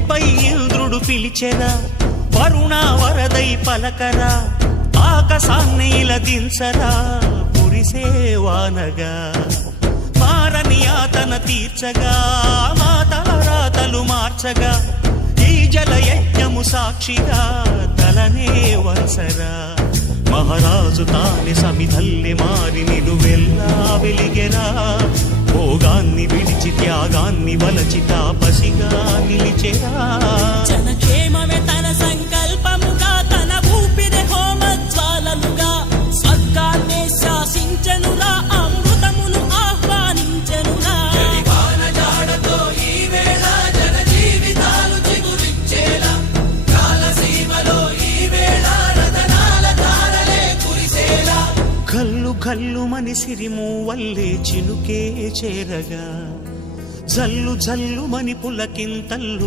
భూమిపై ఇంద్రుడు పిలిచెరా, వరుణ వరదై పలకరా, ఆకాశాన్ని ఇలా దించరా కురిసేవానగా. మారని యాతన తీర్చగా, మాతల రాతలు మార్చగా, ఈ జలయజ్ఞము సాక్షిగా తలనే వంచరా. మహారాజు తానే సమిధల్లి మారి నిలువెల్లా వెలిగెరా, భోగాన్ని విడిచి త్యాగాన్ని వలచి తాపసిగా నిలిచెరా. జనక్షేమమే తన సంకల్పముగా, తన ఊపిరి హోమజ్వాలలుగా, స్వర్గాన్నే శాసించెనురా, అమృతమును ఆహ్వానించెనురా. కల్లు కల్లు మని సిరిము వల్లే చినుకే చేరగా, జల్లు జల్లు మని పులకింతల్లు